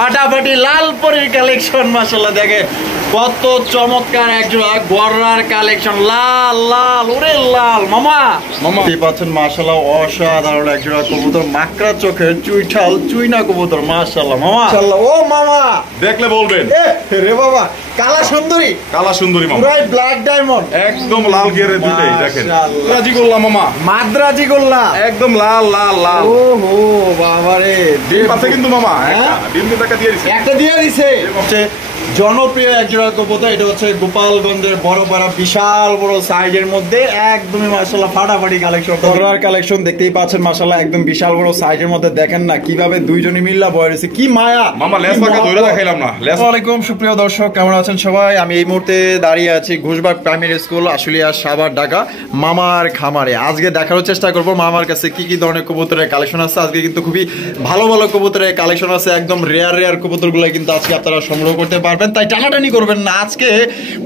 ফাটাফাটি লাল পরীর কালেকশন মাশাআল্লাহ দেখেন কত চমৎকার একজোড়া গররার কালেকশন লাল লাল ওরে লাল মামা এই পাচ্ছেন মাশাআল্লাহ অসাধারণ একজোড়া কবুতর মাকড়া চোখের চুইঠাল চুইনা কবুতর মাশাআল্লাহ মামা মাশাআল্লাহ ও মামা দেখলে বলবেন রে বাবা কালা সুন্দরী মামা পুরাই ব্ল্যাক ডায়মন্ড একদম লাল গিয়ারের দুটেই দেখেন মাদ্রাজি গোল্লা মামা মাদ্রাজি গোল্লা একদম লাল লাল লাল ওহো বাবা রে ডিম পাশে কিন্তু মামা ডিম একটা দিয়ে দিছে জনপ্রিয় একজোড়া কবুতর এটা হচ্ছে গোপালগঞ্জের বড়পাড়া বিশাল বড় সাইজের মধ্যে একদমই মাশাআল্লাহ ফাটাফাটি কালেকশন গররার কালেকশন দেখতেই পাচ্ছেন মাশাআল্লাহ একদম বিশাল বড় সাইজের মধ্যে দেখেন না কিভাবে দুইজনই মিল্লা বয় রয়েছে কি মায়া মামা লেস পাকা ধরে দেখাইলাম না। আসসালামু আলাইকুম সুপ্রিয় দর্শক কেমন আছেন সবাই আমি এই মুহূর্তে দাঁড়িয়ে আছি ঘোষবাগ প্রাইমারি স্কুল আশুলিয়া সাভার ঢাকা মামার খামারে আজকে দেখার চেষ্টা করব মামার কাছে কি কি ধরনের কবুতরের কালেকশন আছে আজকে কিন্তু খুবই ভালো ভালো কবুতরের কালেকশন আছে একদম রেয়ার কবুতরগুলো কিন্তু আজকে আপনারা সংগ্রহ করতে পারবেন তাই টানাটানি করবেন না আজকে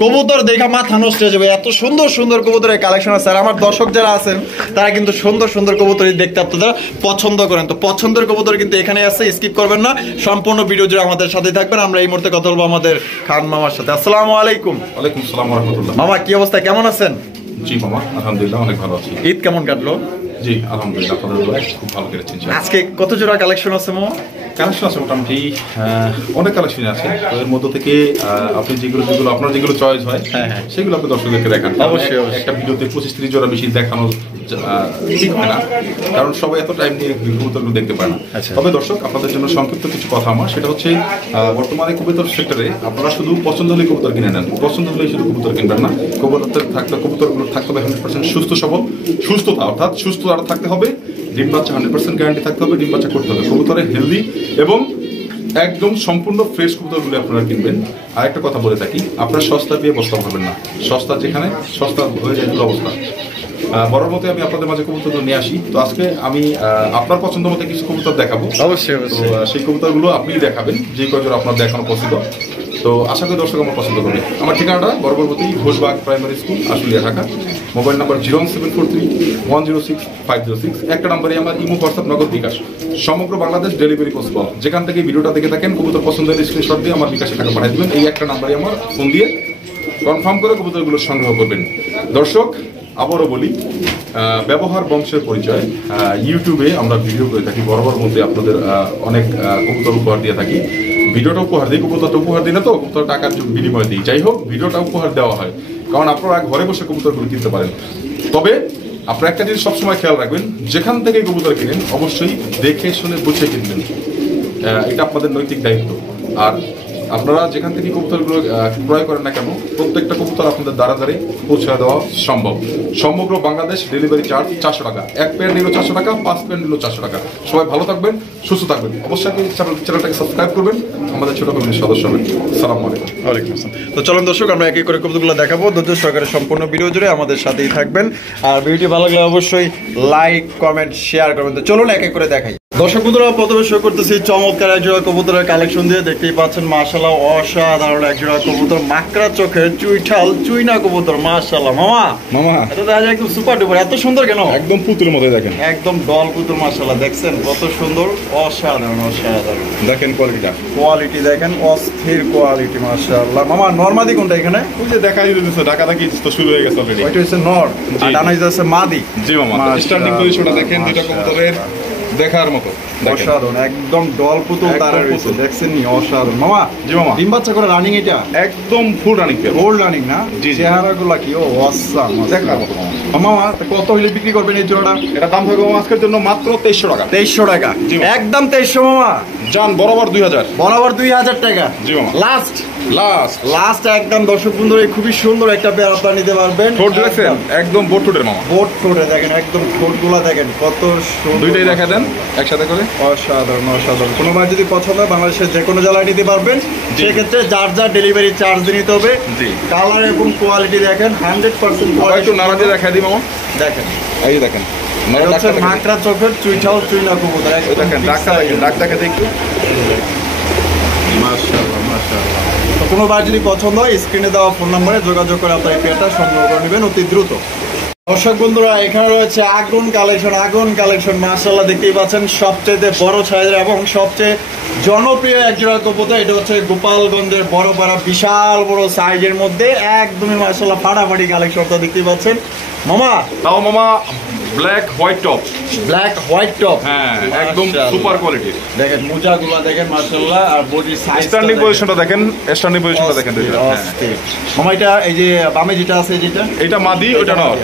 কবুতর দেখা মাথা নষ্ট হয়ে যাবে এত সুন্দর সুন্দর কবুতরের কালেকশন আছে আর আমার দর্শক যারা আছেন তারা কিন্তু সুন্দর সুন্দর কবুতরই দেখতে আপনারা পছন্দ করেন তো পছন্দের কবুতর কিন্তু এখানে আছে স্কিপ করবেন না সম্পূর্ণ ভিডিও জুড়ে আমাদের সাথে থাকবেন আমরা এই মুহূর্তে কথা বলবো আমাদের খান মামার সাথে আসসালামু আলাইকুম। ওয়ালাইকুম আসসালাম ওয়া রাহমাতুল্লাহ। মামা কি অবস্থা কেমন আছেন? জি মামা আলহামদুলিল্লাহ অনেক ভালো আছি। ঈদ কেমন কাটলো? জি আলহামদুলিল্লাহ আপনাদের দোয়ায় খুব ভালো কেটেছে। আজকে কত জোড়া কালেকশন আছে মামা? কালেকশন আছে মোটামুটি অনেক কালেকশন আছে তো এর মধ্যে থেকে আপনি যেগুলো আপনার যেগুলো চয়েস হয় সেগুলো আপনি দর্শকদেরকে দেখান। অবশ্যই একটা ভিডিওতে 25-30 জোড়া বেশি দেখানো ঠিক হয় না কারণ সবাই এত টাইম নিয়ে কবুতরগুলো দেখতে পায় না। তবে দর্শক আপনাদের জন্য সংক্ষিপ্ত কিছু কথা আমার সেটা হচ্ছে বর্তমানে কবুতর সেক্টরে আপনারা শুধু পছন্দ হলে কবুতর কিনে নেন পছন্দ হলে শুধু কবুতর কিনবেন না কবুতরগুলো থাকতে হবে 100% সুস্থ সবল সুস্থতা অর্থাৎ সুস্থ আর থাকতে হবে ডিম বাচ্চা 100% গ্যারান্টি থাকতে হবে ডিম বাচ্চা করতে হবে কবুতরে হেলদি এবং একদম সম্পূর্ণ ফ্রেশ কবুতরগুলো আপনারা কিনবেন। আর একটা কথা বলে থাকি আপনারা সস্তা পেয়ে বসতে পারবেন না সস্তা যেখানে সস্তা হয়ে যায় অবস্থা বড় মতে আমি আপনাদের মাঝে কবুতর নিয়ে আসি তো আজকে আমি আপনার পছন্দ মতো কিছু কবুতর দেখাবো অবশ্যই সেই কবুতরগুলো আপনিই দেখাবেন যে কয়জন আপনার দেখানো পছন্দ তো আশা করি দর্শক আমার পছন্দ করবে। আমার ঠিকানাটা বরাবরবতী Ghoshbag primary school Ashulia Dhaka mobile number 01743-106-506 একটা নাম্বারে আমার ইমো হোয়াটসঅ্যাপ নগদ বিকাশ সমগ্র বাংলাদেশ ডেলিভারি পসিবল যেখান থেকে ভিডিওটা দেখে থাকেন কবুতর পছন্দের স্ক্রিনশট দিয়ে আমার বিকাশে টাকা পাঠিয়ে দেবেন এই একটা নাম্বারে আমার ফোন দিয়ে কনফার্ম করে কবুতরগুলো সংগ্রহ করবেন। দর্শক আবারও বলি ব্যবহার বংশের পরিচয় ইউটিউবে আমরা ভিডিও করে থাকি বরাবর মধ্যে আপনাদের অনেক কবুতর উপহার দিয়ে থাকি ভিডিওটা উপহার দিই কবুতরটা উপহার দিই না তো কবুতর টাকার বিনিময় দিই যাই হোক ভিডিওটা উপহার দেওয়া হয় কারণ আপনারা ঘরে বসে কবুতরগুলো কিনতে পারেন। তবে আপনারা একটা জিনিস সবসময় খেয়াল রাখবেন যেখান থেকে কবুতর কিনেন অবশ্যই দেখে শুনে বুঝে কিনবেন এটা আপনাদের নৈতিক দায়িত্ব। আর আপনারা যেখান থেকে কবুতরগুলো ক্রয় করেন না কেন প্রত্যেকটা কবুতর আপনাদের দ্বারা পৌঁছে দেওয়া সম্ভব সমগ্র বাংলাদেশ ডেলিভারি চার্জ 400 টাকা এক পেয়ার নিল 400 টাকা 5 পেয়ার নিল 400 টাকা সবাই ভালো থাকবেন সুস্থ থাকবেন অবশ্যই আপনি চ্যানেলটাকে সাবস্ক্রাইব করবেন আমাদের ছোট ফ্যামিলির সদস্য হবেন। আসসালামু আলাইকুম। ওয়ালাইকুম আসসালাম। তো চলুন দর্শক আমরা এক এক করে কবুতরগুলো দেখাবো ধৈর্য সহকারে সম্পূর্ণ ভিডিও জুড়ে আমাদের সাথেই থাকবেন আর ভিডিওটি ভালো লাগলে অবশ্যই লাইক কমেন্ট শেয়ার করবেন। তো চলুন এক এক করে দেখাই। দর্শক বন্ধুরা প্রথমে শো করতেছি চমৎকার একজোড়া কবুতরের কালেকশন দিয়ে দেখতেই পাচ্ছেন মাশাআল্লাহ অসাধারণ একজোড়া কবুতর মাকড়া চোখের চুইঠাল চুইনা কবুতর মাশাআল্লাহ মামা এটা দেখা যায় একদম সুপার ডুপার এত সুন্দর কেন একদম পুতুলের মতো দেখেন একদম ডল পুতুল মাশাআল্লাহ দেখছেন কত সুন্দর অসাধারণ দেখেন কোয়ালিটি দেখেন অস্থির কোয়ালিটি মাশাআল্লাহ মামা নরমাদি কোনটা এখানে ওই যে দেখা দিতেছে ঢাকা থেকে তো শুরু হয়ে গেছে অলরেডি ওইটা হচ্ছে নর আর ডানাই যাচ্ছে মাদি। জি মামা স্টার্টিং পজিশনটা দেখেন দুটো কবুতরের দেখার মতো অসাধারণ একদম ডল পুতুল তারা রয়েছে দেখছেন নি অসাধারণ মামা। জি মামা ডিম বাচ্চা করে রানিং এটা একদম ফুল রানিং না চেহারাগুলা কি অসাম দেখার মতো মামা কত হইলে বিক্রি করবেন এই জোড়াটা? এটা দাম থাকবে আজকের জন্য মাত্র 2300 টাকা 2300 টাকা একদম 2300 মামা জান বরাবর 2000 টাকা। জি মামা লাস্ট একদম দর্শক বন্ধুরা খুবই সুন্দর একটা পেয়ার আপনারা নিতে পারবেন ঠোঁট দেখছেন একদম বোট ঠোঁটের মামা বোট ঠোঁটে দেখেন একদম ঠোঁটগুলা দেখেন কত সুন্দর দুইটাই দেখা দেন একসাথে করে অসাধারণ কোনো ভাই যদি পছন্দ হয় বাংলাদেশের যে কোনো জেলায় নিতে পারবেন সেক্ষেত্রে যার ডেলিভারি চার্জ দিতে হবে। কালার এবং কোয়ালিটি দেখেন 100% একটু নাড়াতে দেখা দিই মামা দেখেন এই যে দেখেন মাকড়া চোখের চুইঠাল চুইনা কবুতর দেখেন ডাক দেখাতে একটু মাশাআল্লাহ। তো কোনো ভাই যদি পছন্দ হয় স্ক্রিনে দেওয়া ফোন নম্বরে যোগাযোগ করে আপনার এই পেয়ারটা সংগ্রহ করে নেবেন অতি দ্রুত। দর্শক বন্ধুরা, এখানে রয়েছে আগুন কালেকশন মাশাআল্লাহ দেখতেই পাচ্ছেন, সবচেয়ে বড় সাইজের এবং সবচেয়ে জনপ্রিয় একজোড়া কবুতর। এটা হচ্ছে গোপালগঞ্জের বড়পাড়া বিশাল বড় সাইজের মধ্যে একদমই মাশাআল্লাহ ফাটাফাটি কালেকশনটা দেখতেই পাচ্ছেন। মামা তাও মামা ব্ল্যাক হোয়াইট টপ, হ্যাঁ একদম সুপার কোয়ালিটির। দেখেন মোজাগুলো দেখেন মাশাআল্লাহ, আর বডির সাইজ, স্ট্যান্ডিং পজিশনটা দেখেন, মামা এটা এই যে বামে যেটা আছে যেটা এটা মাদি, ওটা নর।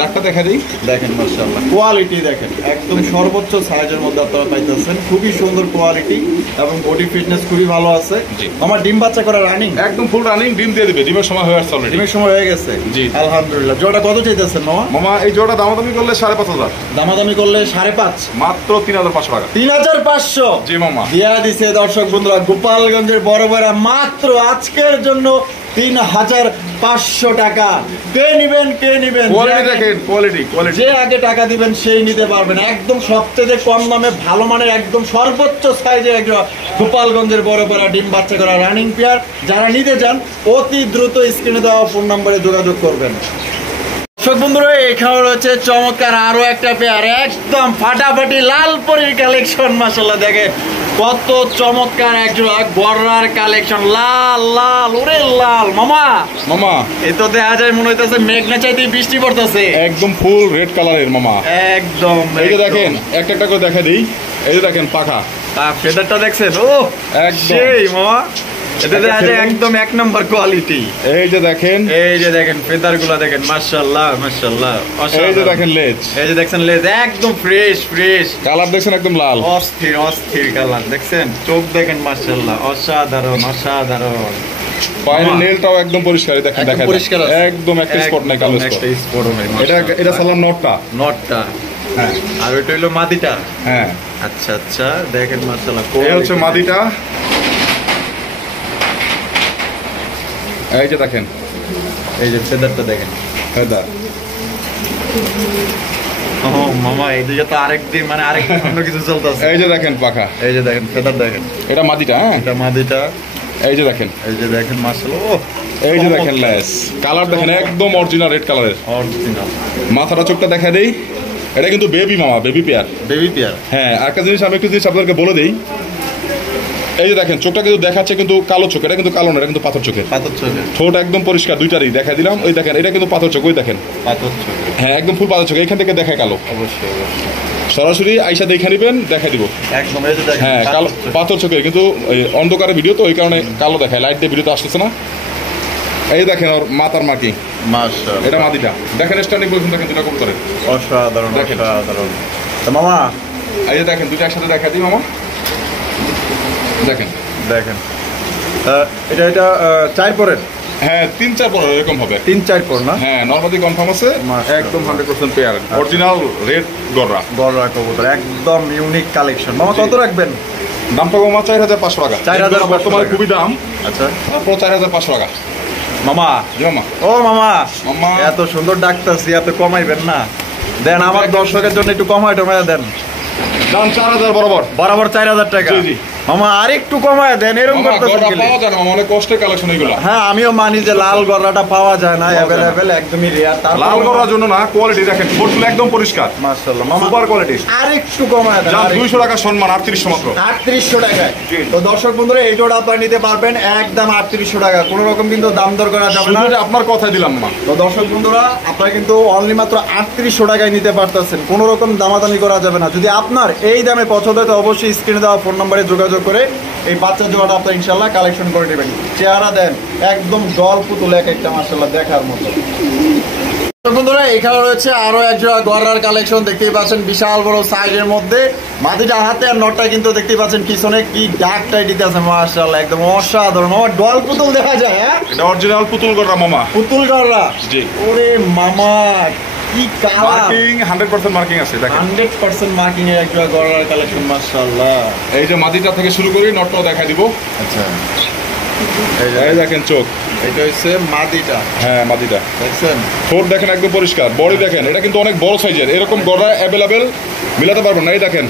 ডাকটা দেখা দিই, দেখেন মাশাআল্লাহ কোয়ালিটি দেখেন, একদম সর্বোচ্চ সাইজের মধ্যে আপনারা পাইতেছেন। খুবই সুন্দর কোয়ালিটি এবং বডি ফিটনেস খুবই ভালো আছে। আমার ডিম বাচ্চা করা রানিং, একদম ফুল রানিং, ডিম দিয়ে দিবে। ডিমের সময় হয়ে আসছে অলরেডি, ডিমের সময় হয়ে গেছে। জি আলহামদুলিল্লাহ। জোড়া কত চাইতেছেন মামা? মামা এই জোড়া দামাদামি করলে 5,500, দামাদামি করলে 5.5, মাত্র 3,500 টাকা। 3,500 জি মামা দিয়া দিছে। দর্শক বন্ধুরা, গোপালগঞ্জের বড় মাত্র আজকের জন্য 3,500 টাকা। কে নিবেন কোয়ালিটি যে আগে টাকা দিবেন সেই নিতে পারবেন। একদম সবচেয়ে কম দামে ভালো মানের একদম সর্বোচ্চ সাইজে একজন গোপালগঞ্জের বড়পাড়া ডিম বাচ্চা করা রানিং পেয়ার। যারা নিতে চান অতি দ্রুত স্ক্রিনে দেওয়া ফোন নম্বরে যোগাযোগ করবেন। দর্শক বন্ধুরা, এখানে রয়েছে চমৎকার আরো একটা পেয়ার, একদম ফাটাফাটি লালপরির কালেকশন। মাশাআল্লাহ দেখেন কত চমৎকার একজোড়া গররার কালেকশন, লাল লাল ওরে লাল। মামা এ তো দেখা যায় মনে হইতেছে মেঘনা চাইতে বৃষ্টি পড়তেছে, একদম ফুল রেড কালারের মামা। একদম এই যে দেখেন, একটা একটা করে দেখা দিই। এই যে দেখেন পাখা, ফেদারটা দেখছেন? ও একদম মামা, এটা দেখা যায় একদম এক নাম্বার কোয়ালিটি। এই যে দেখেন ফেদার গুলা দেখেন, মাশাআল্লাহ। এই যে দেখেন লেজ, এই যে দেখছেন লেজ একদম ফ্রেশ কালার দেখছেন একদম লাল, অস্থির কালার দেখছেন। চোখ দেখেন মাশাআল্লাহ, অসাধারণ। পায়ের নেলটাও একদম পরিষ্কার, দেখেন পরিষ্কার, একদম একটা স্পট নাই, কালো স্পট। এটা সালাম নটটা, হ্যাঁ। আর ওইটা হলো মাদিটা, হ্যাঁ। আচ্ছা দেখেন মাশাআল্লাহ, এই হচ্ছে মাদিটা। এই যে দেখেন, এই যে ফেদারটা দেখেন, ফেদার। ও মামা, এইদিকে তো আরেকদিন মানে আরেক অন্য কিছু চলতেছে। এই যে দেখেন পাখা, এই যে দেখেন ফেদার দেখেন, এটা মাদিটা, হ্যাঁ এটা মাদিটা। এই যে দেখেন মাশাআল্লাহ, ও এই যে দেখেন লেস, কালার দেখেন একদম অরিজিনাল রেড কালারের, অরিজিনাল। মাথাটা চোখটা দেখা দেই, এটা কিন্তু বেবি মামা, বেবি পেয়ার। হ্যাঁ, আরেকটা জিনিস আমি একটু জিনিস আপনাদেরকে বলে দিই। এই যে দেখেন চোখটা কিন্তু দেখাচ্ছে কিন্তু কালো চোখ, এটা কিন্তু কালো না, এটা কিন্তু পাথর চোখের। ঠোঁট একদম পরিষ্কার, দুইটারই দেখা দিলাম। ওই দেখেন, এটা কিন্তু পাথর চোখ, ওই দেখেন পাথর চোখ, হ্যাঁ একদম ফুল পাথর চোখ। এখান থেকে দেখায় কালো, অবশ্যই সরাসরি আইসা দেখে নিবেন, দেখা দিব একদম। এই যে দেখেন, হ্যাঁ কালো পাথর চোখের, কিন্তু অন্ধকারের ভিডিও তো ওই কারণে কালো দেখায়, লাইট দিয়ে ভিডিওতে আসতেছে না। এই দেখেন ওর মাথার মার্কিং, মাশাআল্লাহ। এটা মাদিটা দেখেন, স্ট্যান্ডিং পজিশন দেখেন, দুটো কবুতর অসাধারণ। তো মামা এই যে দেখেন, দুটো একসাথে দেখা দিই মামা, দেখেন এটা 4 পরের, হ্যাঁ 3-4 পর এরকম হবে, 3-4 পর না, হ্যাঁ নরমালি কনফার্ম আছে, একদম 100% পেয়ার, অরিজিনাল রেড গররা কবুতর, একদম ইউনিক কালেকশন। মামা কত রাখবেন? দামটা মামা 4,500 টাকা, 4,500 বর্তমানে খুবই দাম। আচ্ছা, তারপর 4,500 টাকা। মামা ও মামা, এত সুন্দর ডাকতেছি, এত কমাইবেন না? দেন আমার দর্শকের জন্য একটু কমায় দেন। দাম 4,000 বরাবর 4,000 টাকা। মামা আর একটু কমায় দেন, এরকম পাওয়া যায় না মামা, অনেক কষ্টের কালেকশন এগুলো। হ্যাঁ আমিও মানি যে লাল গররাটা পাওয়া যায় না, অ্যাভেলেবেল, একদমই রেয়ার। লাল গররার জন্য না, কোয়ালিটি দেখেন, ঠোঁটগুলো একদম পরিষ্কার, মাশাআল্লাহ মামা, সুপার কোয়ালিটি। আর একটু কমায় দেন, 200 টাকা সম্মান, 3800 মাত্র, 3800 টাকায়। তো দর্শক বন্ধুরা, এই জোড়া আপনারা নিতে পারবেন একদম 3800 টাকা, কোনো রকম কিন্তু দাম দর করা যাবে না, আপনার কথাই দিলাম না। তো দর্শক বন্ধুরা, আপনারা কিন্তু অনলি মাত্র 3800 টাকায় নিতে পারতেছেন, কোনো রকম দামাদামি করা যাবে না। যদি আপনার এই দামে পছন্দ হয় তো অবশ্যই স্ক্রিনে দেওয়া ফোন নম্বরে যোগাযোগ করে এই বাচ্চা জোড়াটা আপনারা ইনশাআল্লাহ কালেকশন করে নেবেন। চেহারা দেন একদম জল পুতুল, এক একটা মাশাআল্লাহ দেখার মতো। বন্ধুরা, এখানে রয়েছে আরো এক জোড়া গররার কালেকশন, দেখতেই পাচ্ছেন বিশাল বড় সাইজের মধ্যে, মাদিটা হাতে আর নটটা কিন্তু দেখতেই পাচ্ছেন পিছনে কি ডাক টাইট আছে, মাশাআল্লাহ একদম অসাধারণ। আমার ডল পুতুল দেখা যায়, হ্যাঁ এটা অরিজিনাল পুতুল গররা মামা, পুতুল গররা। জি ওরে মামা, কি কালার, মার্কিং 100% মার্কিং আছে, দেখেন 100% মার্কিং এর একটা গররার কালেকশন, মাশাআল্লাহ। এই যে মাদিটা থেকে শুরু করি, নটটাও দেখাই দিব। আচ্ছা, এই দেখেন চোখ, এটা হচ্ছে মাদিটা, হ্যাঁ মাদিটা দেখছেন, ঠোঁট দেখেন একদম পরিষ্কার, বডি দেখেন, এটা কিন্তু অনেক বড় সাইজের, এরকম গররা অ্যাভেলেবেল মিলাতে পারবেন না। এই দেখেন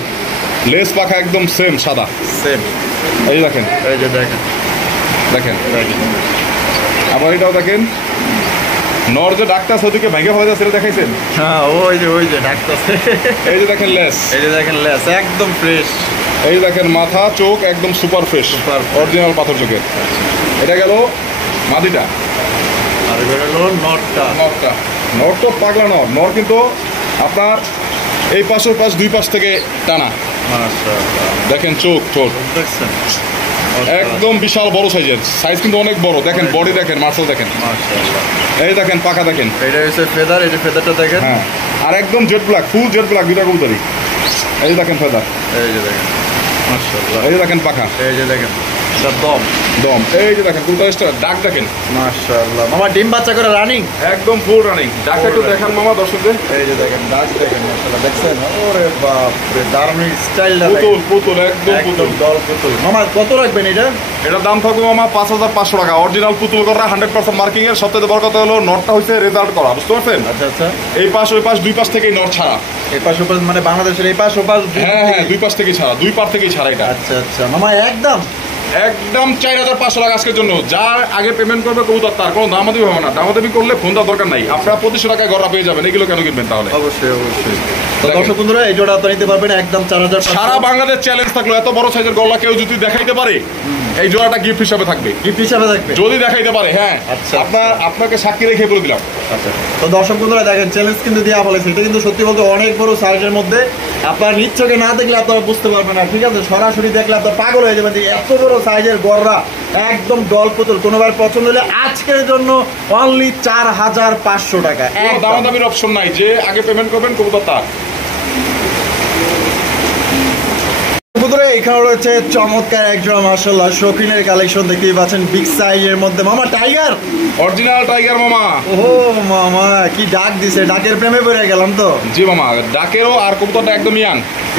লেস পাখা একদম সেম সাদা, সেম। এই দেখেন, এই যে দেখেন আবার এটাও দেখেন, নর যে ডাক্তার ওদিকে ভেঙে ফেলে যাচ্ছে, সেটা দেখাইছেন? হ্যাঁ, ওই যে ডাকতেছে। এই যে দেখেন লেস, এই যে দেখেন লেস একদম ফ্রেশ। এই যে দেখেন মাথা চোখ একদম super fresh, Super fresh। Original পাথর চোখের। এটা গেল মাদিটা। আর বেরো হলো নটটা। নরটা, নর তো পাগলা নর। নর কিন্তু আপনার এই পাশ ওই পাশ দুই পাশ থেকে টানা। মাশাআল্লাহ, দেখেন চোখ ঠোঁট দেখছেন একদম বিশাল বড় সাইজের, সাইজ কিন্তু অনেক বড়। দেখেন বডি দেখেন, মাসল দেখেন, মাশাআল্লাহ। এই দেখেন পাখা দেখেন। এটা হচ্ছে ফেদার, এই যে ফেদারটা দেখেন। হ্যাঁ, আর একদম jet black, full jet black দুইটা কবুতরই। এই যে দেখেন ফেদার, এই যে দেখেন মাশাআল্লাহ। এই যে দেখেন পাখা, এই যে দেখেন এটা দম। দম, এই যে দেখেন কবুতরের ডাক দেখেন মাশাআল্লাহ, মামা ডিম বাচ্চা করে রানিং। একদম ফুল রানিং। ডাকটা একটু দেখান মামা দর্শকদের। এই যে দেখেন ডাক দেখেন মাশাআল্লাহ, দেখছেন? ওরে বাপ রে, দারুণ স্টাইলটা পুতুল পুতুল একদম একদম পুতুল। দল পুতুল। মামা কত রাখবেন এটা? এটার দাম থাকবে মামা 5,500 টাকা। অরিজিনাল পুতুল করা, 100% মার্কিং এর। সবথেকে বড় কথা হলো নটটা হচ্ছে রেজাল্ট করা, বুঝতে পারছেন? আচ্ছা আচ্ছা, এই পাশ ওই পাশ দুই পাশ থেকেই নট ছাড়া। এই পাশ ওপাশ মানে বাংলাদেশের এই পাশ ওপাশ দুই হ্যাঁ দিক হ্যাঁ, থেকে? দুই পাশ থেকেই ছাড়া, দুই পার থেকেই ছাড়া। এটা আচ্ছা আচ্ছা মামা একদম একদম 4,500 টাকা আজকের জন্য। যার আগে পেমেন্ট করবে কবুতর তার কোনো দামাদি হবে না। দামাদামি করলে ফোন দেওয়ার দরকার নাই। আপনারা 2500 টাকায় গড়া পেয়ে যাবেন। এগুলো কেন কিনবেন তাহলে? অবশ্যই অবশ্যই। তো দেখেন। দর্শক বন্ধুরা এই জোড়া আপনারা নিতে পারবেন একদম 4,500। সারা বাংলাদেশ চ্যালেঞ্জ থাকলো, এত বড় সাইজের গলা কেউ যদি দেখাইতে পারে এই জোড়াটা গিফট হিসাবে থাকবে, গিফট হিসাবে থাকবে। যদি দেখাইতে পারে। হ্যাঁ, আচ্ছা। আপনাকে সাক্ষী রেখে বলে দিলাম। আচ্ছা, তো দর্শক বন্ধুরা দেখেন চ্যালেঞ্জ কিন্তু দেওয়া বলেছে। এটা কিন্তু সত্যি বলতে অনেক বড় সাইজের মধ্যে। আপনার নিজ চোখে না দেখলে আপনারা বুঝতে পারবেন না, ঠিক আছে? সরাসরি দেখলে আপনার পাগল হয়ে যাবেন যে এত বড় সাইজের গররা, একদম ডল পুতুল। কোনোবার পছন্দ হলে আজকের জন্য অনলি 4,500 টাকা। কোনো দামাদামির অপশন নাই, যে আগে পেমেন্ট করবেন কবুতর তার। বন্ধুরা এখানে রয়েছে চমৎকার একজন মাশাআল্লাহ শৌখিনের কালেকশন, দেখতেই পাচ্ছেন বিগ সাইজের মধ্যে। মামা টাইগার, অরিজিনাল টাইগার মামা। ও মামা কি ডাক দিছে, ডাকের প্রেমে পড়ে গেলাম তো। জি মামা, ডাকেও আর কবুতরটা একদম ইয়াং,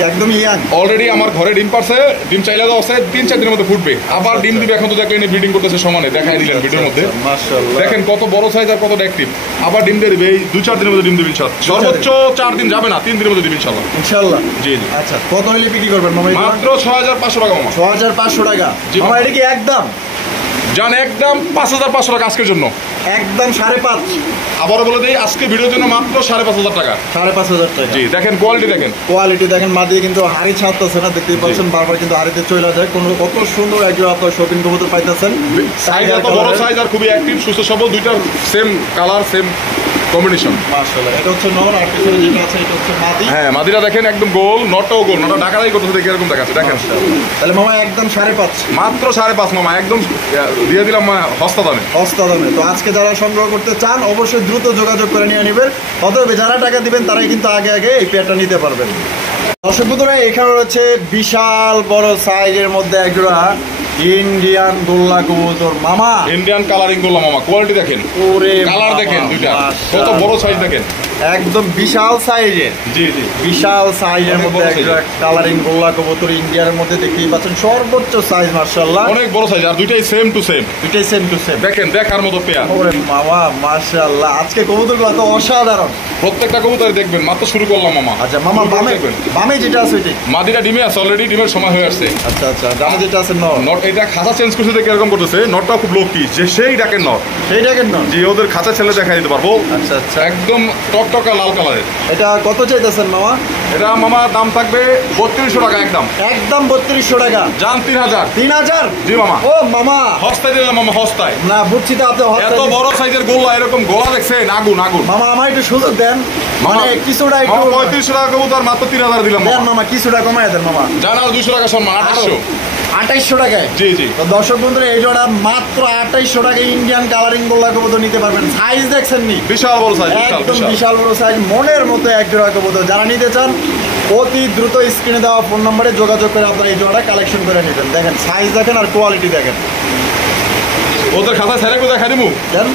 একদম ইয়াং। অলরেডি আমার ঘরে ডিম পারছে, ডিম চাইলে দেওয়া আছে, 3-4 দিনের মধ্যে ফুটবে। আবার ডিম দিবে। এখন তো দেখলেন ব্রিডিং করতেছে সমানে, দেখাই দিলেন ভিডিওর মধ্যে। মাশাআল্লাহ, দেখেন কত বড় সাইজ আর কত অ্যাক্টিভ। আবার ডিম দিয়ে দিবে এই 2-4 দিনের মধ্যে। ডিম দিবে ইনশাআল্লাহ, সর্বোচ্চ 4 দিন যাবে না, 3 দিনের মধ্যে দিবে ইনশাআল্লাহ। ইনশাআল্লাহ। জি জি। আচ্ছা, কত হলে বিক্রি করবেন মামা? মাত্র 6,500 টাকা মামা। 6,500 টাকা। জি, মামা এটা কি একদম জান একদম 5,500 টাকা আজকের জন্য। একদম 5.5? আবারও বলে দিই, আজকে ভিডিওর জন্য মাত্র 5,500 টাকা। 5,500 টাকা। জি, দেখেন কোয়ালিটি দেখেন, কোয়ালিটি দেখেন। মা দিয়ে কিন্তু হাড়ি ছাড়তেছে না, দেখতেই পাচ্ছেন বারবার কিন্তু হাড়িতে চলে যায়। কোনো কত সুন্দর একজন আপনার শৌখিন কবুতর পাইতেছেন। সাইজ এত বড় সাইজ আর খুবই অ্যাক্টিভ, সুস্থ সবল, দুইটার সেম কালার সেম কম্বিনেশন। মাশাআল্লাহ, এটা হচ্ছে নর, আর পিছনে যেটা আছে এটা হচ্ছে মাদি। হ্যাঁ, মাদিরা দেখেন একদম গোল, নটটাও গোল। নটটা ঢাকাটাই করতেছে, দেখে এরকম দেখাচ্ছে। দেখেন তাহলে মামা একদম 5.5? মাত্র 5.5 মামা, একদম দিয়ে দিলাম হস্তা দামে। সস্তা দামে। তো আজকে যারা সংগ্রহ করতে চান অবশ্যই দ্রুত যোগাযোগ করে নিয়ে নেবেন। অতএব যারা টাকা দিবেন তারাই কিন্তু আগে আগে এই পেয়ারটা নিতে পারবেন। দর্শক বন্ধুরা এখানে রয়েছে বিশাল বড় সাইজের মধ্যে একজোড়া ইন্ডিয়ান গোল্লা কবুতর। মামা ইন্ডিয়ান কালারিং গোল্লা মামা, কোয়ালিটি দেখেন, ওরে কালার বাবা, দেখেন, দুইটা কত মাশাআল্লাহ। বড় সাইজ দেখেন। একদম বিশাল সাইজের। জি জি, বিশাল সাইজের অনেক মধ্যে বড় একজোড়া কালারিং গোল্লা কবুতর ইন্ডিয়ার মধ্যে, দেখতেই পাচ্ছেন সর্বোচ্চ সাইজ মাশাআল্লাহ। অনেক বড় সাইজ, আর দুইটাই সেম টু সেম। দুইটাই সেম টু সেম। দেখেন দেখার মতো পেয়ার। ওরে মামা মাশাআল্লাহ, আজকে কবুতরগুলো তো অসাধারণ। প্রত্যেকটা কবুতর দেখবেন, মাত্র শুরু করলাম মামা। আচ্ছা মামা, শুরু করে বামে দেখবেন। বামে যেটা আছে ওইটাই? মাদিরা ডিমে আছে, অলরেডি ডিমের সময় হয়ে আসছে। আচ্ছা আচ্ছা, ডানে যেটা আছে নর? নট এটা খাঁচা চেঞ্জ করছে দেখে এরকম করতেছে। নটটা খুব লক্ষ্মী, যে সেই ডাকের নট। সেইটাকের নর? জি, ওদের খাঁচা ছেলে দেখা দিতে পারবো। আচ্ছা আচ্ছা, একদম টকটকা লাল কালারের। এটা কত চাইতেছেন মামা? এটা মামা দাম থাকবে 3200 টাকা একদম। একদম 3200 টাকা। জান 3000। 3,000? জি মামা, ও মামা, হস্তায় দিলাম মামা, হস্তায়। না বুঝছি তো আপনি হস্তে এত দিচ্ছেন। বড় সাইজের গোল্লা, এরকম গোলা দেখছেন, আগুন আগুন। মামা আমার একটু সুযোগ দেন, মানে মামা, কিছুটা একটু মামা 3500 টাকা কবুতর, মাত্র 3000 দিলাম দেন মামা। মামা, কিছুটা কমায় দেন মামা। জানাল 200 টাকা সম্মান, 2800। 2800 টাকায়? জি জি। তো দর্শক বন্ধুরা এই জোড়া মাত্র 2800 টাকায় ইন্ডিয়ান কালারিং গোল্লা কবুতর নিতে পারবেন। সাইজ দেখছেন নি? বিশাল বড় সাইজ, বিশাল একদম বিশাল। বিশাল বড় সাইজ, মনের মতো এক জোড়া কবুতর। যারা নিতে চান অতি দ্রুত স্ক্রিনে দেওয়া ফোন নম্বরে যোগাযোগ করে আপনারা এই জোড়াটা কালেকশন করে নেবেন। দেখেন সাইজ দেখেন আর কোয়ালিটি দেখেন। ওদের খাঁচা ছেড়ে কোথায় খাই দিমু? দেন,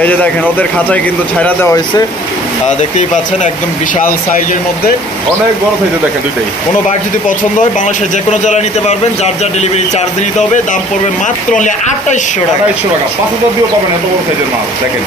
এই যে দেখেন ওদের খাঁচায় কিন্তু ছাইরা দেওয়া হয়েছে। দেখতেই পাচ্ছেন একদম বিশাল সাইজের মধ্যে। অনেক বড় সাইজে দেখেন দুইটাই। কোনো বার্ড যদি পছন্দ হয় বাংলাদেশের যে কোনো জেলায় নিতে পারবেন। যার যা ডেলিভারি চার্জ নিতে হবে। দাম পড়বে মাত্র অনলি 2800 টাকা। 2800 টাকা, 5000 দিয়েও পাবেন এত বড় সাইজের মাল। দেখেন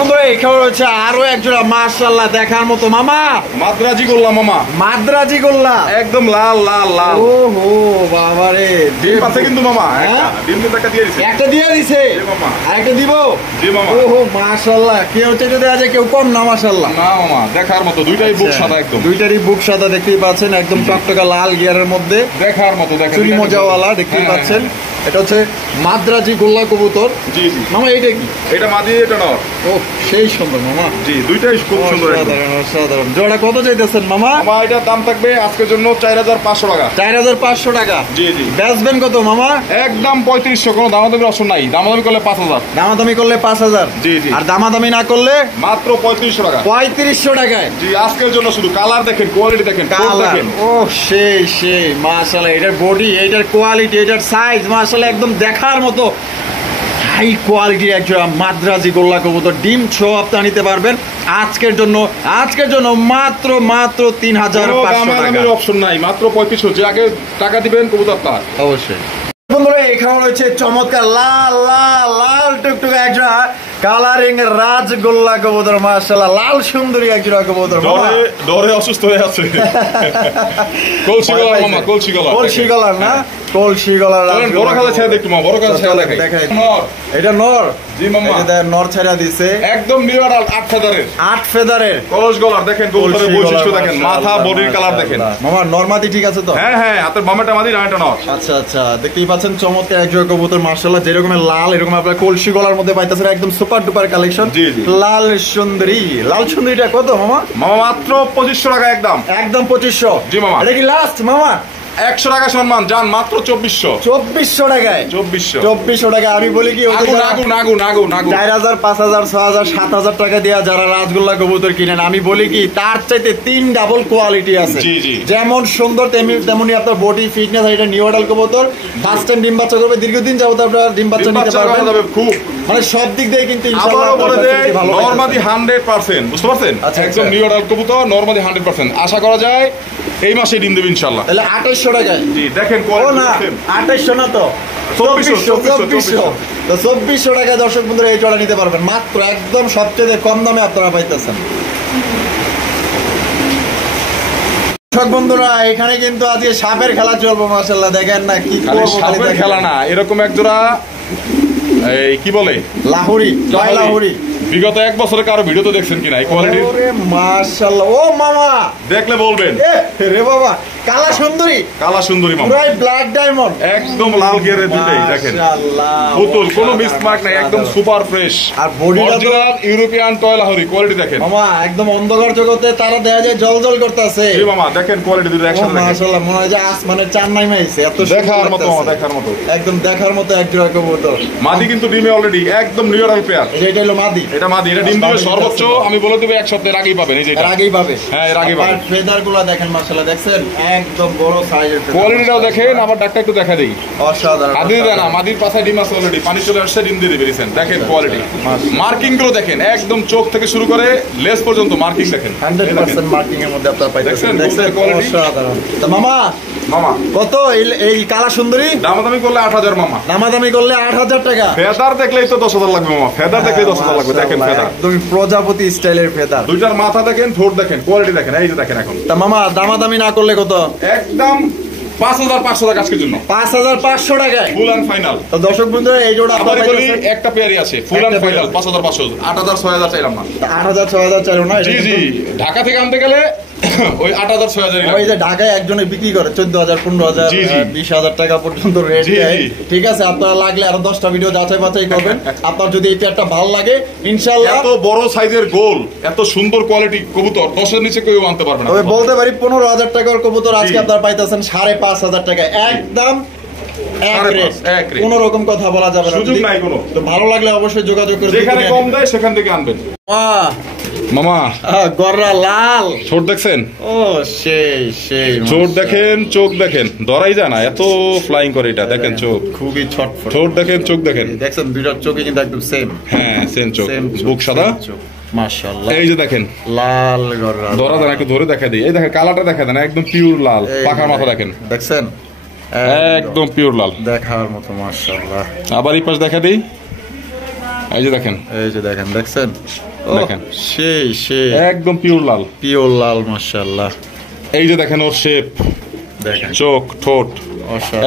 বন্ধুরা এখানে রয়েছে আরো একজোড়া মাশাআল্লাহ দেখার মতো মামা মাদ্রাজি গোল্লা মামা, মাদ্রাজি গোল্লা একদম লাল লাল লাল। ওহো বাবারে ডিম আছে কিন্তু মামা, হ্যাঁ? ডিম কিন্তু একটা দিয়ে দিছে। একটা দিয়ে দিছে, জি মামা। আরেকটা দিব। জি মামা। ওহো মাশাআল্লাহ, কেউ চাইতে দেওয়া যায়, কেউ কম না মাশাআল্লাহ। না মামা দেখার মতো, দুইটাই বুক সাদা একদম। দুইটারই বুক সাদা দেখতেই পাচ্ছেন, একদম টকটকা লাল গিয়ারের মধ্যে দেখার মতো, দেখেন চুরি মজাওয়ালা দেখতেই হ্যাঁ, পাচ্ছেন। এটা হচ্ছে মাদ্রাজি গোল্লা কবুতর। জি জি। মামা এইটা কি? এটা মাদি, এটা নর। ও সেই সুন্দর মামা, জি দুইটাই খুব সুন্দর একদম। অসাধারণ অসাধারণ। জোড়া কত চাইতেছেন মামা? মামা এটার দাম থাকবে আজকের জন্য 4500 টাকা। 4500 টাকা। জি জি। বেচবেন কত মামা? একদম 3500, কোনো দামাদামির অপশন নাই। দামাদামি করলে 5000। দামাদামি করলে 5000। জি, জি। আর দামাদামি না করলে মাত্র 3500 টাকা। 3500 টাকায়। জি আজকের জন্য শুধু। কালার দেখেন, কোয়ালিটি দেখেন, কোড কালার দেখেন। ও সেই সেই মাশাআল্লাহ, এটার বডি, এটার কোয়ালিটি, এটার সাইজ মাশাআল্লাহ একদম দেখার মতো হাই কোয়ালিটির একজোড়া মাদ্রাজি গোল্লা কবুতর। ডিম ছো আপনারা নিতে পারবেন আজকের জন্য মাত্র 3500 টাকা। দামাদামির অপশন নাই, মাত্র 3500। যে আগে টাকা দিবেন কবুতর তার। অবশ্যই বন্ধুরা এখানে রয়েছে চমৎকার লাল লাল লাল টুকটুক একজোড়া কালারিং রাজগোল্লা কবুতর। মাশাআল্লাহ লাল সুন্দরী একজোড়া কবুতর। ডরে অসুস্থ হয়ে আছে। কলসি গলা মামা, কলসি গলা। কলসি গলার না, কলসি গলার বড় কালে ছেড়ে দেখতে মামা, বড় কালে ছেড়ে দেখাই। নর। এটা নর। জি মামা। এই যে দেখেন নর ছেড়া দিছে, একদম নিউরাল 8 ফেদারের। 8 ফেদারের কলস গলার দেখেন, কবুতরের বৈশিষ্ট্য দেখেন, মাথা বডির কালার দেখেন। মামা নরমাদি ঠিক আছে তো? হ্যাঁ হ্যাঁ, হাতের বামেটা মাদি, ডানেটা নর। আচ্ছা আচ্ছা, দেখতেই পাচ্ছেন চমৎকার একজোড়া কবুতর। মাশাআল্লাহ যেরকম লাল, এরকম আপনার কলসি গলার মধ্যে পাইতেছেন, একদম সুপার ডুপার কালেকশন। জি, জি। লাল সুন্দরী, লাল সুন্দরীটা কত মামা? মামা মাত্র 2500 টাকা একদম। একদম 2500। জি মামা। এটা কি লাস্ট মামা? 100 টাকা সম্মান যান, মাত্র 2400। 2400 টাকায়। 2400 টাকা। আমি বলি কি নাগু নাগু নাগু নাগু নাগু 4000 5000 6000 7000 টাকা দিয়া যারা রাজগোল্লা কবুতর কিনেন, আমি বলি কি তার চাইতে 3 ডাবল কোয়ালিটি আছে। জি, জি। যেমন সুন্দর তেমনি আপনার বডি ফিটনেস। এটা নিউ অর্ডার কবুতর, ফার্স্ট টাইম ডিম বাচ্চা করবে, দীর্ঘদিন যাবত আপনারা ডিম বাচ্চা নিতে পারবেন। খুব মানে সব দিক দিয়ে কিন্তু আবারও বলে দেই, ভালো নরমাদি 100%, বুঝতে পারছেন? আচ্ছা, একদম আচ্ছা। নিউ অর্ডার কবুতর, নরমাদি 100%। আশা করা যায় এই মাসে ডিম দেবে ইনশাআল্লাহ। তাহলে 2800 টাকায়। জি দেখেন ও কোয়ালিটি না, দেখেন। 2800 না তো 2400। তো 2400 টাকায় দর্শক বন্ধুরা এই জোড়া নিতে পারবেন মাত্র, একদম সবচেয়ে কম দামে আপনারা পাইতেছেন। দর্শক বন্ধুরা এখানে কিন্তু আজকে সাপের খেলা চলবে। মাশাআল্লাহ দেখেন না কি খালি করবো, খালি সাপের দেখেন। খেলা না, এরকম এক জোড়া এই কি বলে লাহুরি, জয় লাহুরি। বিগত 1 বছরে কারো ভিডিও তো দেখছেন কিনা এই কোয়ালিটির? ওরে মাশাআল্লাহ, ও মামা দেখলে বলবেন। এ রে বাবা, কালা সুন্দরী, কালা সুন্দরী মামা, পুরাই ব্ল্যাক ডায়মন্ড, একদম লাল গিয়ারের দুটেই দেখেন। মাশাআল্লাহ পুতুল, কোনো মিসমার্ক নাই, একদম সুপার ফ্রেশ। আর বডিটা তো original European toy Lahori quality দেখেন। মামা একদম অন্ধকার জগতে তারা দেখা যায় জল করতেছে। জি মামা দেখেন কোয়ালিটি দুটো একসাথে দেখেন। মাশাআল্লাহ মনে হয় যে আসমানের চাঁদ নাইমাইছে, এত সুন্দর দেখার মতো লাগতাছে। দেখার মতো একদম দেখার মতো একজোড়া কবুতর। মাদি কিন্তু ডিমে অলরেডি একদম নিউরাল পেয়ার। এটা হলো মাদি। এটা মাদি, এটা ডিম দিবে সর্বোচ্চ আমি বলে দেব 1 সপ্তাহের আগেই পাবেন। এই যে এর আগেই পাবে। হ্যাঁ, এর আগেই পাবে। আর ফেদার গুলো দেখেন মাশাআল্লাহ, দেখছেন একদম বড় সাইজের ফেদার। কোয়ালিটিটাও দেখেন, আবার ডাকটা একটু দেখা দেই। অসাধারণ। মাদি না, মাদির পাশে ডিম আছে অলরেডি, পানি চলে আসছে, ডিম দিয়ে দিবেন। দেখেন কোয়ালিটি, মার্কিং গুলো দেখেন, একদম চোখ থেকে শুরু করে লেস পর্যন্ত মার্কিং দেখেন। 100% মার্কিং এর মধ্যে আপনারা পাইতেছেন। দেখছেন কোয়ালিটি? অসাধারণ। তো মামা মামা কত এই কালা সুন্দরী? দামাদামি করলে 8000 মামা। দামাদামি করলে 8000 টাকা। ফেদার দেখলেই তো 10000 লাগবে মামা, ফেদার দেখলেই 10000 লাগবে। দেখেন ফেদার, একদম প্রজাপতি স্টাইলের ফেদার। দুইটার মাথা দেখেন, ঠোঁট দেখেন, কোয়ালিটি দেখেন। এই যে দেখেন এখন তা মামা দামাদামি না করলে কত? একদম 5500 টাকা আজকের জন্য, 5500 টাকায় ফুল এন্ড ফাইনাল। তো দর্শক বন্ধুরা এই জোড়া আবার আপনারা বলি পাইতেছেন একটা পেয়ারই আছে, ফুল এন্ড ফাইনাল 5500, 8000 6000 চাইলাম না। 8000 6000 চাইলো না। জি জি, ঢাকা থেকে আনতে গেলে ওই 8000 6000 ওই যে ঢাকায় একজনে বিক্রি করে 14000 15000 জি, জি। 20000 টাকা পর্যন্ত রেট জি, দেয়। জি। ঠিক আছে, আপনারা লাগলে আরো 10টা ভিডিও যাচাই বাছাই করবেন। আপনার যদি এই পেয়ারটা ভালো লাগে ইনশাআল্লাহ, এত বড় সাইজের গোল, এত সুন্দর কোয়ালিটি কবুতর 10 এর নিচে কেউ আনতে পারবে না। তবে বলতে পারি 15000 টাকার কবুতর আজকে জি। আপনারা পাইতেছেন 5500 টাকায়। একদম এক 5.5 রেট, এক রেট। কোনো রকম কথা বলা যাবে না। সুযোগ নাই কোনো। তো ভালো লাগলে অবশ্যই যোগাযোগ করে যেখানে কম দেয় সেখান থেকে আনবেন মামা। গররা লাল ছোট দেখছেন? ও সেই সেই ছোট দেখেন, চোখ দেখেন, ধরাই যায় না, এত ফ্লাইং করে এটা। দেখেন চোখ, খুবই ছটফট। ছোট দেখেন, চোখ দেখেন। দেখছেন দুইটার চোখে কিন্তু একদম সেম হ্যাঁ সেম চোখ, সেম বুক সাদা। মাশাআল্লাহ। এই যে দেখেন লাল গররা, ধরা দেন, একটু ধরে দেখা দিই। এই দেখেন কালারটা দেখা দেন, একদম পিওর লাল। এই পাখার মাথা দেখেন, দেখছেন একদম পিওর লাল। দেখার মতো মাশাআল্লাহ। আবার এই পাশ দেখা দিই, এই যে দেখেন। এই যে দেখেন, দেখছেন দেখেন সেই সেই একদম পিওর লাল, পিওর লাল মাশাআল্লাহ। এই যে দেখেন ওর শেপ, দেখেন চোখ, ঠোঁট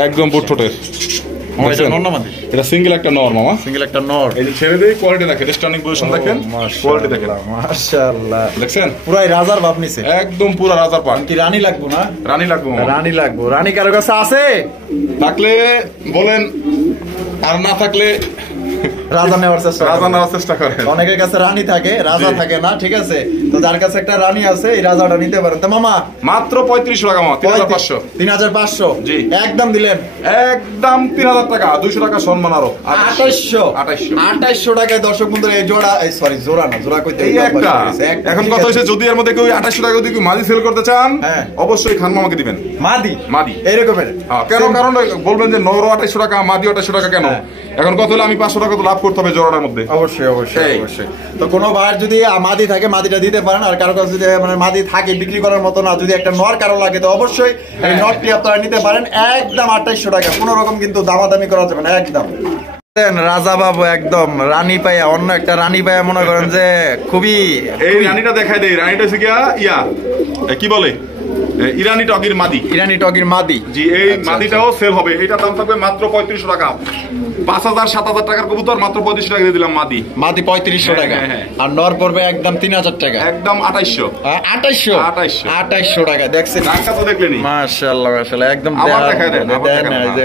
একদম বুট ঠোঁটের। এটা সিঙ্গেল একটা নর মামা, সিঙ্গেল একটা নর। এই যে ছেড়ে দেই, কোয়ালিটি দেখেন, স্ট্যান্ডিং পজিশন দেখেন, কোয়ালিটি দেখেন মাশাআল্লাহ। দেখছেন পুরাই রাজার ভাব নিছে, একদম পুরো রাজার পান। কি রানী লাগবো না? রানী লাগবো মামা, রানী লাগবো। রানী কারো কাছে আছে? থাকলে বলেন, আর না থাকলে রাজা নেওয়ার চেষ্টা, রাজা নেওয়ার চেষ্টা করেন। অনেকের কাছে রানী থাকে, রাজা থাকে না, ঠিক আছে? তো যার কাছে একটা রানী আছে, এই রাজাটা নিতে পারেন। তো মামা মাত্র 3500 টাকা মামা, 3500। 3500 জি, একদম দিলেন, একদম 3000 টাকা, 200 টাকা সম্মান আরো। 2800 টাকায় দর্শক বন্ধুরা এই জোড়া, এই সরি জোড়া না, জোড়া কইতে এই একটা। এখন কথা হইছে, যদি এর মধ্যে কেউ 2800 টাকা যদি কেউ মাদি সেল করতে চান, অবশ্যই খান মামাকে দিবেন। মাদি মাদি এইরকমের কেন? কারণ বলবেন যে নর 2800 টাকা, মাদি 2800 টাকা কেন? এখন কথা হলো আমি 500 টাকা তো লাভ করতে হবে জোড়াটার মধ্যে। অবশ্যই অবশ্যই অবশ্যই। তো কোনো ভাইয়ের যদি মাদি থাকে, মাদিটা দিতে পারেন। আর কারো কাছে যদি মানে মাদি থাকে বিক্রি করার মতো না, যদি একটা নর কারো লাগে, তো অবশ্যই এই নরটি আপনারা নিতে পারেন। একদম 2800 টাকা, কোনো রকম কিন্তু দামাদামি করা যাবে না, একদম। রাজা বাবু একদম রানী পাইয়া, অন্য একটা রানী পাইয়া মনে করেন যে খুবই। এই রানীটা দেখাই দেই, রানীটা হচ্ছে গিয়া কি বলে, ইরানি টগির মাদি। ইরানি টগির মাদি, জি। এই মাদিটাও সেল হবে, এটার দাম থাকবে মাত্র 3500 টাকা। 5000 7000 টাকার কবুতর মাত্র 3500 টাকা দিয়ে দিলাম মাদি। মাদি 3500 টাকা, আর নর পড়বে একদম 3000 টাকা, একদম 2800 টাকা। দেখছেন টাকা তো দেখলেনি, মাশাআল্লাহ মাশাআল্লাহ, একদম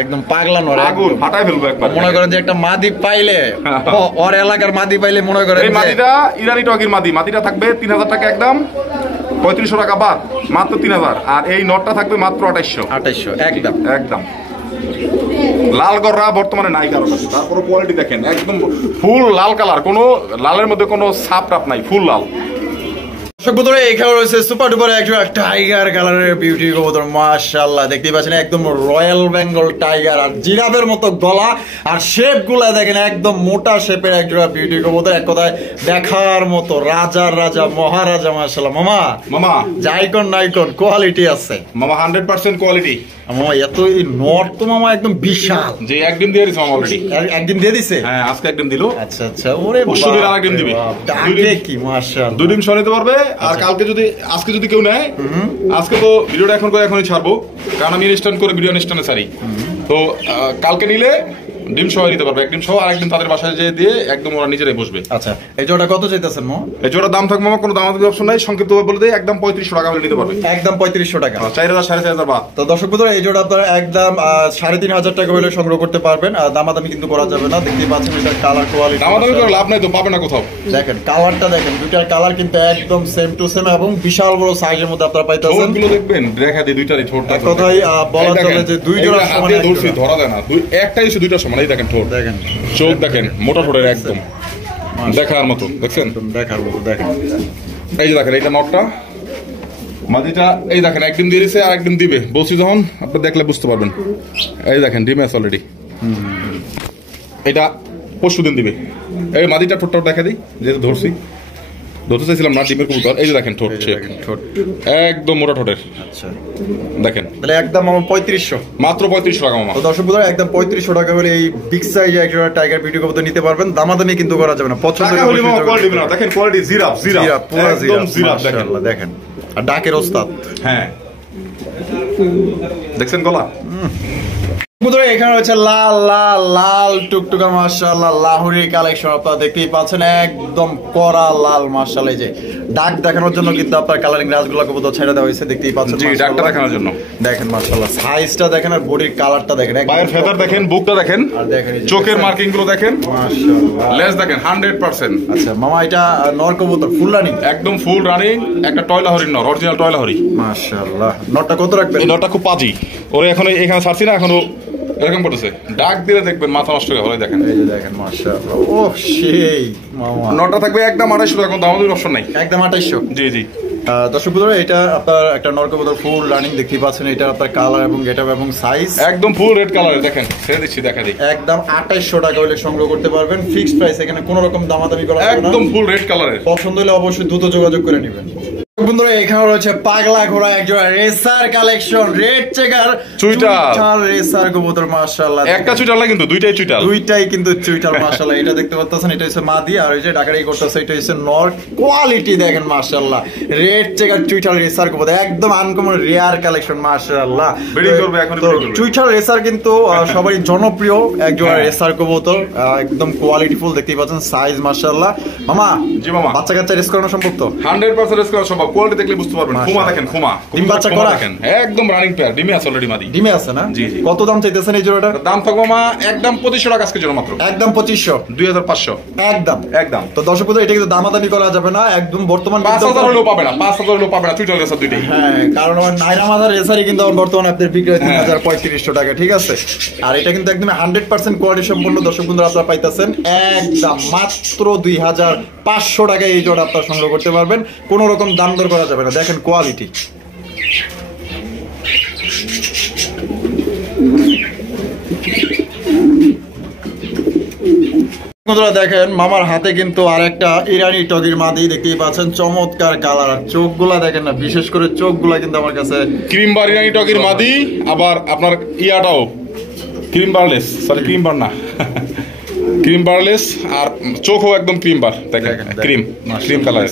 একদম পাগলা নর, আগুন ফাটাই ফেলবো একবার। মনে করেন যে একটা মাদি পাইলে, ওর এলাকার মাদি পাইলে মনে করেন এই মাদিটা ইরানি টগির মাদি, মাদিটা থাকবে 3000 টাকা একদম, 3500 টাকা বাদ, মাত্র 3000। আর এই নটটা থাকবে মাত্র 2800 একদম একদম। লাল গররা বর্তমানে নাই কারো কাছে। তারপরে কোয়ালিটি দেখেন, একদম ফুল লাল কালার, কোনো লালের মধ্যে কোনো ছাপ টাপ নাই, ফুল লাল। এখানে রয়েছে সুপার ডুপার একটা টাইগার কালারের বিউটি কবুতর, মাশাআল্লাহ। দেখতেই পাচ্ছেন একদম রয়্যাল বেঙ্গল টাইগার, আর জিরাফের মতো গলা, আর শেপ গুলা দেখেন একদম মোটা শেপের একটা বিউটি কবুতর। এক কথায় দেখার মতো রাজার রাজা, মহারাজা, মাশাআল্লাহ। মামা যাইকন নাইকন কোয়ালিটি আছে মামা, 100% কোয়ালিটি মামা। এত এই নট তো মামা একদম বিশাল। যে একদিন দিয়ে দিছে মামা, অলরেডি একদিন দিয়ে দিছে। হ্যাঁ, আজকে একদিন দিল। আচ্ছা আচ্ছা, ওরে পরশুদিন আরেকদিন দিবে। ডাকে কি মাশাআল্লাহ, 2 দিন সময় নিতে পারবে। আর কালকে যদি, আজকে যদি কেউ নেয়, আজকে তো ভিডিওটা এখনই ছাড়বো, কারণ আমি ইনস্ট্যান্ট করে ভিডিও ইনস্ট্যান্টে ছাড়ি। তো কালকে নিলে ডিম সহ দিতে পারবে, একদিন সহ, আর একদিন তাদের বাসায় যেয়ে দিয়ে একদম ওরা নিজেরাই বসবে। আচ্ছা, এই জোড়া কত চাইতেছেন মো? এই জোড়া দাম থাকবে মামা, কোনো দামাদামি অপশন নাই, সংক্ষিপ্ত বলে দেই, একদম 3500 টাকা হলে নিতে পারবে, একদম 3500 টাকা, 4000 4500 বাদ। তো দর্শক বন্ধুরা, এই জোড়া আপনারা একদম 3500 টাকা হলে সংগ্রহ করতে পারবেন। আর দামাদামি কিন্তু করা যাবে না। দেখতেই পাচ্ছেন এটা কালার কোয়ালিটি, দামাদামি করে লাভ নাই, তো পাবে না কোথাও। দেখেন কালারটা দেখেন, দুইটার কালার কিন্তু একদম সেম টু সেম, এবং বিশাল বড় সাইজের মধ্যে আপনারা পাইতেছেন। ঠোঁটগুলো দেখবেন, দেখা দিয়ে দুইটারই ঠোঁটটা, এক কথায় বলা চলে যে দুই জোড়া সমান, ধরছি ধরা যায় না, একটাই এসে দুইটা সমান। এই দেখেন ঠোঁট, দেখেন চোখ, দেখেন মোটা ঠোঁটের, একদম দেখার মতো, দেখছেন দেখার মতো। দেখেন এই যে দেখেন, এইটা নটটা, মাদিটা এই দেখেন একদিন দিয়ে দিছে, আর একদিন দিবে বলছি, যখন আপনি দেখলে বুঝতে পারবেন। এই দেখেন ডিম আছে অলরেডি, এটা পরশুদিন দিবে। এই মাদিটা ঠোঁটটা দেখা দিই, যেহেতু ধরতে চাইছিলাম না, ডিমের কবুতর। এই যে দেখেন ঠোঁট, ঠোঁট একদম মোটা ঠোঁটের। আচ্ছা দেখেন, তাহলে একদম 3500, মাত্র 3500 টাকা মামা। তো দর্শক বন্ধুরা, একদম 3500 টাকা হলে এই বিগ সাইজ একটা টাইগার বিউটি কবুতর নিতে পারবেন। দামাদামি কিন্তু করা যাবে না, পছন্দ হলে কোয়ালিটি না। দেখেন কোয়ালিটি জিরাফ, পুরো জিরাফ, মাশাআল্লাহ। দেখেন আর ডাকের ওস্তাদ, হ্যাঁ দেখছেন গলা। এখানে হচ্ছে লাল লাল লাল টুকটুকা, মাশাআল্লাহ, লাহোরি কালেকশন আপনারা দেখতেই পাচ্ছেন, একদম কড়া লাল, মাশাআল্লাহ। এই যে ডাক দেখানোর জন্য কিন্তু আপনার কালারিং রাজগুলা কবুতর ছেড়ে দেওয়া হয়েছে, দেখতেই পাচ্ছেন। জি, ডাকটা দেখানোর জন্য দেখেন, মাশাআল্লাহ, সাইজটা দেখেন, আর বডির কালারটা দেখেন, পায়ের ফেদার দেখেন, বুকটা দেখেন, আর দেখেন চোখের মার্কিং গুলো দেখেন, মাশাআল্লাহ। লেজ দেখেন 100%। আচ্ছা মামা, এটা নর কবুতর ফুল রানিং, একদম ফুল রানিং, একটা টয়লা হরিণ নর, অরিজিনাল টয়লা হরি, মাশাআল্লাহ। নরটা কত রাখবেন? এই নরটা খুব পাজি, ওরে এখন এখানে ছাড়ছি না, এখনো এরকম করতেছে, ডাক দিলে দেখবেন মাথা নষ্ট হয়ে যাবে। দেখেন এই যে দেখেন, মাশাআল্লাহ, ও সেই মামা। নটা থাকবে একদম 2800 টাকা, কোনো দামাদামির অপশন নাই, একদম 2800। জি জি। দর্শক বন্ধুরা, এটা আপনার একটা নর কবুতর ফুল রানিং, দেখতেই পাচ্ছেন। এটা আপনার কালার এবং গেটআপ এবং সাইজ একদম ফুল রেড কালারের, দেখেন ছেড়ে দিচ্ছি, দেখা দিই, একদম 2800 টাকা হলে সংগ্রহ করতে পারবেন, ফিক্সড প্রাইস, এখানে কোনো রকম দামাদামি করা যাবে না, একদম ফুল রেড কালারের। পছন্দ হলে অবশ্যই দ্রুত যোগাযোগ করে নেবেন। বন্ধুরা এখানে রয়েছে পাগলা ঘোড়া একজোড়া রেসার কালেকশন, রেড চেকার চুইটাল রেসার কবুতর। মাশাআল্লাহ, একটা চুইটাল না কিন্তু দুইটাই চুইটাল, দুইটাই কিন্তু চুইটাল। মাশাআল্লাহ, এটা দেখতে পাচ্ছেন, এটা হচ্ছে মাদি, আর ওই যে ডাকারি করতেছে এটা হচ্ছে নর। কোয়ালিটি দেখেন মাশাআল্লাহ, রেড চেকার চুইটাল রেসার কবুতর একদম আনকমন রেয়ার কালেকশন। মাশাআল্লাহ, চুইটাল রেসার কিন্তু সবারই জনপ্রিয় একজোড়া রেসার কবুতর, একদম কোয়ালিটিফুল দেখতেই পাচ্ছেন, সাইজ মাশাআল্লাহ। মামা, জি মামা, বাচ্চা কাচ্চা রেস করানো সম্ভব তো? 100% রেস করা সম্ভব, কোয়ালিটি দেখলে বুঝতে পারবেন। খুমা দেখেন, খুমা ডিম বাচ্চা করা দেখেন, একদম রানিং পেয়ার, ডিমে আছে অলরেডি, মাদি ডিমে আছে না? জি জি। কত দাম চাইতেছেন এই জোড়াটা? দাম থাকবে মামা একদম 2500 টাকা আজকের জন্য, মাত্র একদম 2500, 2500 একদম একদম। তো দর্শক বন্ধু, এটা কিন্তু দামাদামি করা যাবে না, একদম বর্তমান 5000 হলেও পাবে না, 5000 হলেও পাবে না চুইটাল রেসার দুইটাই। হ্যাঁ, কারণ আমার নাইরা মাদার রেসারই কিন্তু বর্তমানে আপনাদের বিক্রি হয় 3500 টাকা, ঠিক আছে? আর এটা কিন্তু একদম 100% কোয়ালিটি সম্পন্ন দর্শক বন্ধু আপনারা পাইতেছেন একদম মাত্র 2500 টাকায় এই জোড়া আপনারা সংগ্রহ করতে পারবেন, কোনো রকম দাম দর করা যাবে না। দেখেন কোয়ালিটি। বন্ধুরা দেখেন, মামার হাতে কিন্তু আরেকটা ইরানি টগির মাদি দেখতেই পাচ্ছেন, চমৎকার কালার। আর চোখগুলা দেখেন না, বিশেষ করে চোখগুলা কিন্তু আমার কাছে ক্রিম বার ইরানি টগির মাদি, আবার আপনার ইয়াটাও ক্রিম বারলেস, সরি ক্রিম বার না, ক্রিম বারলেস, আর চোখও একদম ক্রিম বার দেখেন, ক্রিম ক্রিম কালার।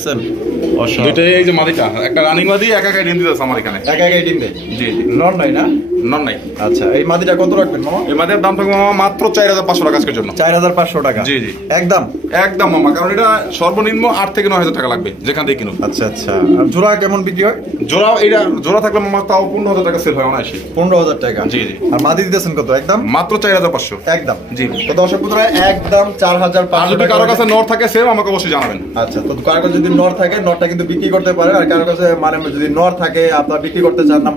দুইটাই এই যে মাদিটা, একটা রানিং মাদি, একা একা ডিম দিতেছে আমার এখানে, একা একাই ডিম দেয়। জি জি, নর নাই না? নন নাই। আচ্ছা, এই মাদিটা কত রাখবেন মামা? এই মাদির দাম থাকবে মামা মাত্র 4500 টাকা আজকের জন্য। 4500 টাকা? জি জি, একদম একদম মামা, কারণ এটা সর্বনিম্ন 8 থেকে 9000 টাকা লাগবে যেখান থেকে কিনুন। আচ্ছা আচ্ছা। আর জোড়া কেমন বিক্রি হয়? জোড়া, এটা জোড়া থাকলে মামা তাও 15000 টাকা সেল হয় অনায়াসে। 15000 টাকা? জি জি। আর মাদি দিতেছেন কত? একদম মাত্র 4500 একদম। জি। তো দর্শক বন্ধুরা একদম 4500 যদি কারো কাছে নর থাকে সেম আমাকে অবশ্যই জানাবেন। আচ্ছা, তো কারো কাছে যদি নর থাকে, নরটা কিন্তু বিক্রি করতে পারে। আর কারো কাছে মানে যদি নর থাকে আপনারা বিক্রি করতে চান না,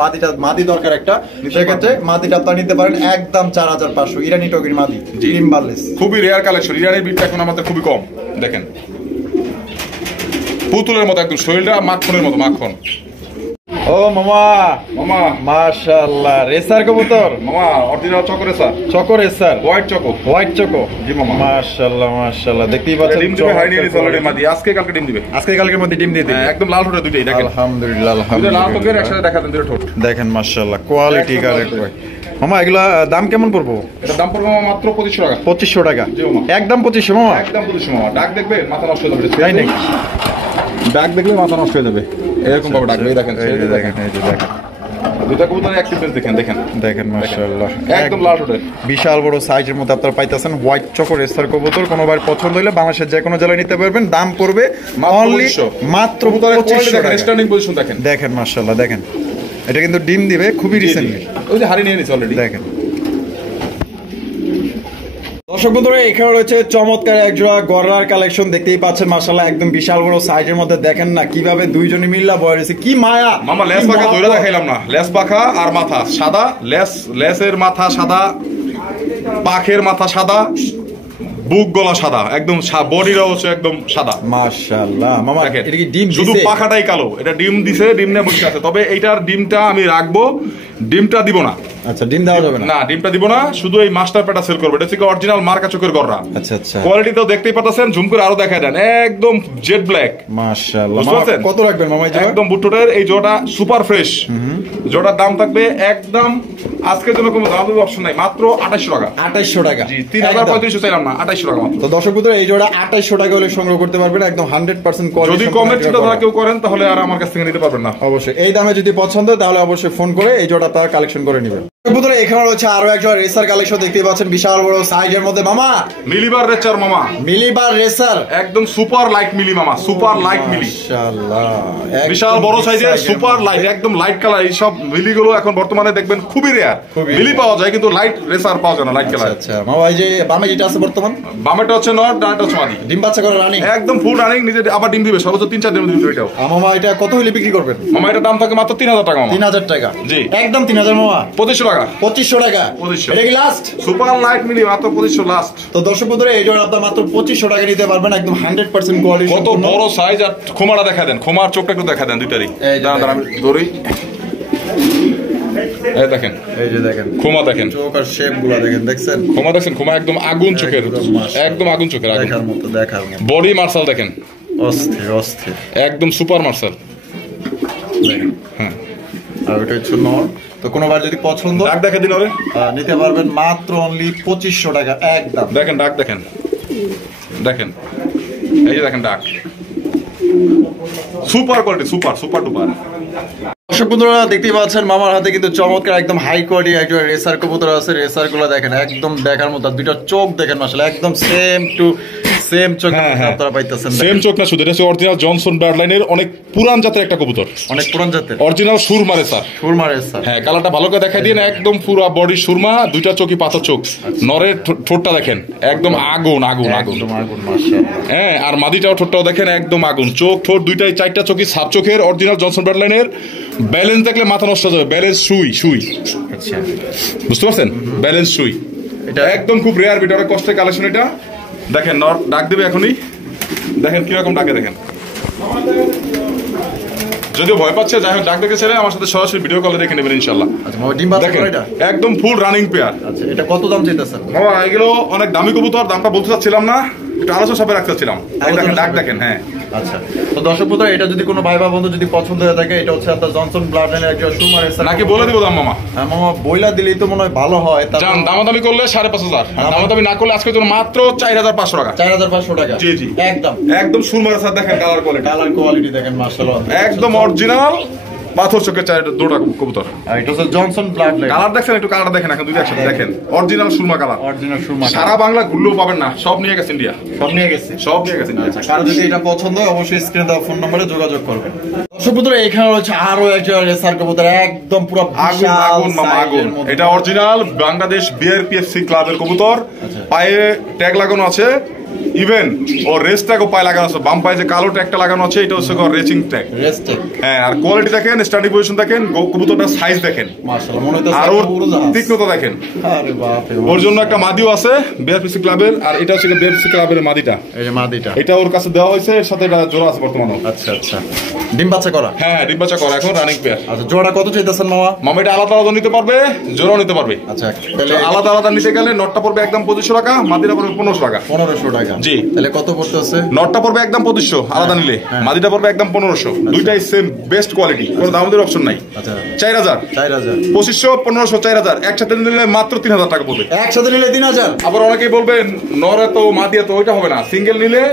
মাদি দরকার একটা, সেক্ষেত্রে মাদিটা আপনারা নিতে পারেন একদম 4500, ইরানি টগির মাদি, ক্রিম বারলেস। খুবই রেয়ার কালেকশন, ইরানি বিটটা এখন আমাদের খুবই কম। দেখেন পুতুলের মতো, একদম শরীরটা মাখনের মতো, মাখন। ও মামা, মামা মাশাআল্লাহ, রেসার কবুতর মামা, অরিজিনাল চকরে sir, choco racer, white choco, white choco. জি মামা, মাশাআল্লাহ মাশাআল্লাহ, দেখতেই পাচ্ছেন ডিম দিবে, হাই নিয়ে অলরেডি মাদি, আজকে কালকে ডিম দিবে, আজকে কালকের মধ্যে ডিম দিয়ে দিবে। একদম লাল ঠোঁটে দুইটাই দেখেন, আলহামদুলিল্লাহ দুইটা লাল আলহামদুলিল্লাহ। ঠোঁটের একসাথে দেখা দেন, দুটো ঠোঁট দেখেন মাশাআল্লাহ, কোয়ালিটি কারেক্ট ভাই। মামা এগুলা দাম কেমন পড়বো? এটা দাম পড়বে মামা মাত্র 2500 টাকা। 2500 টাকা? জি মামা, একদম 2500 মামা? একদম 2500 মামা। ডাক দেখবে মাথা নষ্ট হয়ে যাবে, তাই নাকি? ডাক দেখলে মাথা নষ্ট হয়ে যাবে, এরকম ভাবে ডাকবে। দেখেন, এই যে দেখেন, এই যে দেখেন, দুইটা কবুতর অ্যাক্টিভনেস দেখেন, দেখেন দেখেন মাশাআল্লাহ, একদম লাল ঠোঁটে, বিশাল বড় সাইজের মধ্যে আপনারা পাইতেছেন হোয়াইট চকো রেসার কবুতর। কোনোবার পছন্দ হলে বাংলাদেশের যে কোনো জেলায় নিতে পারবেন, দাম পড়বে অনলি মাত্র 2500 টাকা। স্ট্যান্ডিং পজিশন দেখেন, দেখেন মাশাআল্লাহ, দেখেন এটা কিন্তু ডিম দিবে খুবই রিসেন্টলি। ওই যে হাড়ি নিয়ে নিছে অলরেডি, দেখেন দর্শক বন্ধুরা, এখানে রয়েছে চমৎকার একজোড়া গররার কালেকশন, দেখতেই পাচ্ছেন মাশাআল্লাহ, একদম বিশাল বড় সাইজের মধ্যে। দেখেন না কিভাবে দুইজনে মিল্লা বয় রয়েছে, কি মায়া মামা। লেস পাখা ধরে দেখাইলাম না, লেস পাখা আর মাথা সাদা, লেসের মাথা সাদা, পাখের মাথা সাদা, বুক গলা সাদা, একদম বডিটাও হচ্ছে একদম সাদা। মাশাআল্লাহ মামা, এটা কি ডিম শুধু দিছে? পাখাটাই কালো, এটা ডিম দিছে, ডিম নিয়ে বসে আছে। তবে এইটার ডিমটা আমি রাখবো, ডিমটা দিব না। আচ্ছা, ডিম দেওয়া যাবে না? না, ডিমটা দিব না, শুধু এই মাস্টার পেটা সেল করবে। এটা হচ্ছে অরিজিনাল মার্কা চোখের গররা। আচ্ছা আচ্ছা, কোয়ালিটি তো দেখতেই পাচ্ছেন, ঝুম করে আরো দেখায় দেন, একদম জেড ব্ল্যাক। মাশাআল্লাহ, বুঝতে পারছেন? কত রাখবেন মামা? একদম বুটটোটের এই জোড়া সুপার ফ্রেশ, জোড়ার দাম থাকবে একদম আজকের জন্য কোনো দাম দেওয়ার অপশন নাই, মাত্র 2800 টাকা। 2800 টাকা? জি, 3500 চাইলাম না, 2800 টাকা মাত্র। তো দর্শক বন্ধুরা, এই জোড়া 2800 টাকা হলে সংগ্রহ করতে পারবেন, একদম 100% কোয়ালিটি। যদি কমের চিন্তা ধারা কেউ করেন তাহলে আর আমার কাছ থেকে নিতে পারবেন না। অবশ্যই এই দামে যদি পছন্দ হয় তাহলে অবশ্যই ফোন করে এই জোড়া তারা কালেকশন করে নেবেন। বন্ধুরা, এখানে রয়েছে আরো একজন রেসার কালেকশন, দেখতেই পাচ্ছেন বিশাল বড় সাইজের মধ্যে। মামা, মিলিবার রেচার মামা, মিলিবার রেসার, একদম সুপার লাইট মিলি মামা, সুপার লাইট মিলি, মাশাআল্লাহ, বিশাল বড় সাইজের সুপার লাইট, একদম লাইট কালার। এই সব মিলি গুলো এখন বর্তমানে দেখবেন খুবই রেয়ার। মিলি পাওয়া যায় কিন্তু লাইট রেসার পাওয়া যায় না, লাইট কালার। আচ্ছা মামা, এই যে বামে যেটা আছে বর্তমান, বামেটা হচ্ছে নর, ডানটা হচ্ছে মাদি। ডিম বাচ্চা করে রানিং, একদম ফুল রানিং, নিজে আবার ডিম দিবে সর্বোচ্চ 3-4 দিনের মধ্যে এটাও। মামা এটা কত হলে বিক্রি করবেন? মামা এটা দাম থাকে মাত্র 3000 টাকা মামা। 3000 টাকা? জি, একদম 3000 মামা। 2500 টাকা? 2500 টাকা? 2500। এটা কি লাস্ট? সুপার লাইট মিলি মাত্র 2500 লাস্ট। তো দর্শক বন্ধুরা, এই জোড়া আপনারা মাত্র 2500 টাকা নিতে পারবেন, একদম 100% কোয়ালিটি। কত বড় সাইজ, আর খোমাটা দেখা দেন, খোমার চোখটা একটু দেখা দেন দুইটারই। দাঁড়ান আমি ধরি, এই দেখেন, এই যে দেখেন খোমা দেখেন, চোখ আর শেপ গুলা দেখেন, দেখছেন? খোমা দেখছেন, খোমা একদম আগুন চোখের, একদম আগুন চোখের, দেখার মতো, দেখার মতো। বডি মার্শাল দেখেন, অস্থির অস্থির, একদম সুপার মার্শাল। দেখেন। হ্যাঁ, আর ওটা হচ্ছে নর। তো কোনোবার যদি পছন্দ ডাক দেখে দিন ওরে, নিতে পারবেন মাত্র অনলি 2500 টাকা একদম। দেখেন ডাক দেখেন, দেখেন এই যে দেখেন ডাক, super quality, super super duper. দর্শক বন্ধুরা দেখতেই পাচ্ছেন মামার হাতে কিন্তু চমৎকার একদম হাই কোয়ালিটি একজন রেসার কবুতর আছে। রেসার গুলো দেখেন একদম দেখার মতো, দুইটা চোখ দেখেন মাশাআল্লাহ একদম সেম টু সেম চোখ আপনারা পাইতেছেন। সেম চোখ না শুধু, এটা হচ্ছে অরিজিনাল জনসন ব্লাড লাইনের অনেক পুরান জাতের একটা কবুতর, অনেক পুরান জাতের original Surma racer. Surma racer, হ্যাঁ, কালারটা ভালো করে দেখাই দিন, একদম পুরো বডি সুরমা, দুইটা চোখই পাথর চোখ। নরের ঠোঁটটা দেখেন একদম আগুন আগুন আগুন, একদম আগুন মাশাআল্লাহ। হ্যাঁ, আর মাদিটাও ঠোঁটটাও দেখেন একদম আগুন, চোখ ঠোঁট দুইটাই, চারটা চোখই সাপ চোখের, অরিজিনাল জনসন ব্লাড লাইনের। ব্যালেন্স দেখলে মাথা নষ্ট হয়ে যাবে, ব্যালেন্স সুই সুই, আচ্ছা বুঝতে পারছেন, ব্যালেন্স সুই। এটা একদম খুব রেয়ার বিট, অনেক কষ্টের কালেকশন এটা। দেখেন নর ডাক দেবে এখনই, দেখেন কিরকম ডাকে দেখেন, যদিও ভয় পাচ্ছে, যাই হোক ডাক দেখে ছেড়ে আমার সাথে সরাসরি ভিডিও কলে দেখে নেবেন ইনশাল্লাহ। আচ্ছা মামা ডিম বাচ্চা করে এটা একদম ফুল রানিং পেয়ার। আচ্ছা এটা কত দাম চাইতেছেন বাবা? এগুলো অনেক দামি কবুতর, দামটা বলতে চাচ্ছিলাম না, একটু আলোচনা সাপে রাখতে চাচ্ছিলাম। দেখেন ডাক দেখেন। হ্যাঁ আচ্ছা, তো দর্শক বন্ধু এটা যদি কোনো ভাই বা বন্ধু যদি পছন্দ হয়ে থাকে, এটা হচ্ছে আপনার জনসন ব্লাড লাইনের একজন সুরমা রেসার। নাকি বলে দিব দাম মামা? হ্যাঁ মামা বইলা দিলেই তো মনে হয় ভালো হয়। জান দামাদামি করলে 5,500, দামাদামি না করলে আজকে জন্য মাত্র 4,500 টাকা। 4,500 টাকা, জি জি একদম একদম সুরমা রেসার। দেখেন কালার কোয়ালিটি, কালার কোয়ালিটি দেখেন মাশাআল্লাহ একদম অরিজিনাল পাথর চোখের দুটা কবুতর। আর এটা হচ্ছে জনসন ব্লাড লাইন। কালার দেখেন, একটু কালার দেখেন, এখন দুইটা একসাথে দেখেন, অরিজিনাল সুরমা কালার, অরিজিনাল সুরমা। সারা বাংলা ঘুরলেও পাবেন না, সব নিয়ে গেছে ইন্ডিয়া, সব নিয়ে গেছে, সব নিয়ে গেছে ইন্ডিয়া। আচ্ছা, কারো যদি এটা পছন্দ হয় অবশ্যই স্ক্রিনে দেওয়া ফোন নম্বরে যোগাযোগ করবেন। দর্শক বন্ধুরা এখানে রয়েছে আরো একজন রেসার কবুতর, একদম পুরো আগুন আগুন মামা আগুন। এটা অরিজিনাল বাংলাদেশ বিআরপিএফসি ক্লাবের কবুতর, পায়ে ট্যাগ লাগানো আছে, ইভেন ও রেস ট্যাগও পায়ে লাগানো আছে, বাম পায়ে যে কালো ট্যাগটা লাগানো আছে এটা হচ্ছে রেসিং ট্যাগ। হ্যাঁ, আর কোয়ালিটি দেখেন, স্ট্যান্ডিং পজিশন দেখেন, কবুতরটার সাইজ দেখেন মাশাআল্লাহ, মনে হচ্ছে আর ওর তীক্ষ্ণতা দেখেন। আরে বাপ রে, ওর জন্য একটা মাদিও আছে বিআরপিসি ক্লাবের, আর এটা হচ্ছে বিআরপিসি ক্লাবের মাদিটা। এই যে মাদিটা, এটা ওর কাছে দেওয়া হয়েছে, এর সাথে এটা জোড়া আছে বর্তমানে। আচ্ছা আচ্ছা, ডিম বাচ্চা করা? হ্যাঁ, ডিম বাচ্চা করা, এখন রানিং পেয়ার। আচ্ছা, জোড়া কত চাইতেছেন মামা? মামা এটা আলাদা আলাদা নিতে পারবে, জোড়াও নিতে পারবে। আচ্ছা, তাহলে আলাদা আলাদা নিতে গেলে নটটা পড়বে একদম 2500 টাকা, মাদিটা পড়বে 1500 টাকা। 1500 টাকা, জি। তাহলে কত পড়তেছে? নটটা পড়বে একদম 2500 আলাদা নিলে, মাদিটা পড়বে একদম 1500, দুইটাই সেম বেস্ট কোয়ালিটি, কোনো দামের অপশন নাই। আচ্ছা, 4000, 2500, 1500, 4000 একসাথে নিলে মাত্র 3000 টাকা পড়বে। একসাথে নিলে 3000। আবার অনেকেই বলবেন নর এত মাদি এত, ওইটা হবে না, সিঙ্গেল নিলে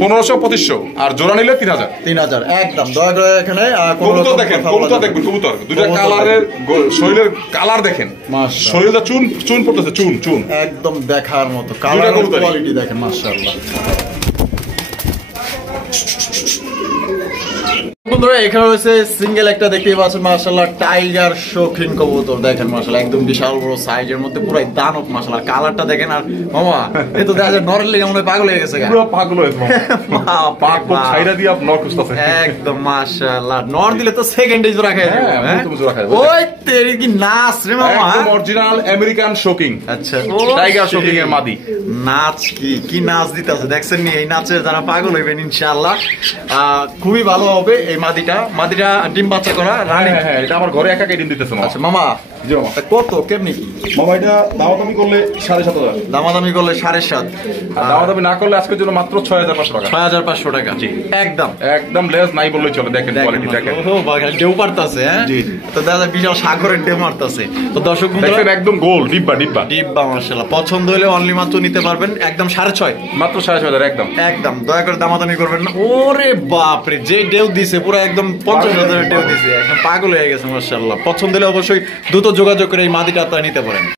1500, 2500, আর জোড়া নিলে 3000। 3000 একদম। দয়া করে এখানে কবুতর দেখেন, কবুতর দেখবেন, কবুতর দুইটা কালারের, শরীরের কালার দেখেন, শরীরটা চুন চুন পড়তেছে, চুন চুন একদম দেখার মতো কালার কোয়ালিটি দেখেন মাশাআল্লাহ। বন্ধুরা এখানে রয়েছে সিঙ্গেল একটা দেখতেই পাচ্ছেন মাশাআল্লাহ, টাইগার শৌখিন কবুতর দেখেন মাশাআল্লাহ, একদম বিশাল বড় সাইজের মধ্যে পুরাই দানব মাশাআল্লাহ। কালারটা দেখেন, আর মামা এই তো দেখা যায় নরের লেগে মনে হয় পাগল হয়ে গেছে, পুরো পাগল হয়েছে মামা, পাক ছাইরা দিয়ে নর খুঁজতেছে একদম মাশাআল্লাহ। নর দিলে তো সেকেন্ডে জোড়া খায় যাবে। হ্যাঁ, তুমি জোড়া খায়। ওই তেরি কি নাচ রে মামা, একদম অরিজিনাল আমেরিকান শোকিং। আচ্ছা, টাইগার শোকিং এর মাদি। নাচ কি নাচ দিতেছে দেখছেন নি? এই নাচে যারা পাগল হইবেন ইনশাআল্লাহ খুবই ভালো হবে। এই মাদিটা ডিম বাচ্চা করা রানিং। হ্যাঁ, এটা আমার ঘরে একাই ডিম দিতেছে মামা। আচ্ছা মামা, জি মামা। কত কেমনি কি মামা? এটা দামাদামি করলে 7500, দামাদামি করলে 7.5, দামাদামি না করলে আজকের জন্য মাত্র 6500 টাকা। 6500 টাকা, জি একদম একদম লেস নাই বললেই চলে। দেখেন কোয়ালিটি দেখেন, ও বাগান ঢেউ পারতাছে। হ্যাঁ জি। তো দাদা বিশাল সাগরের ঢেউ মারতাছে। তো দর্শক বন্ধুরা দেখেন একদম গোল ডিব্বা ডিব্বা ডিব্বা মাশাআল্লাহ, পছন্দ হলে অনলি মাত্র নিতে পারবেন একদম 6.5, মাত্র 6500 একদম একদম। দয়া করে দামাদামি করবেন না। ওরে বাপ রে, যে ঢেউ দিছে পুরো একদম 50,000 ঢেউ দিছে, একদম পাগল হয়ে গেছে মাশাআল্লাহ। পছন্দ হলে অবশ্যই দ্রুত যোগাযোগ করে এই মাদিটা আপনারা নিতে পারেন।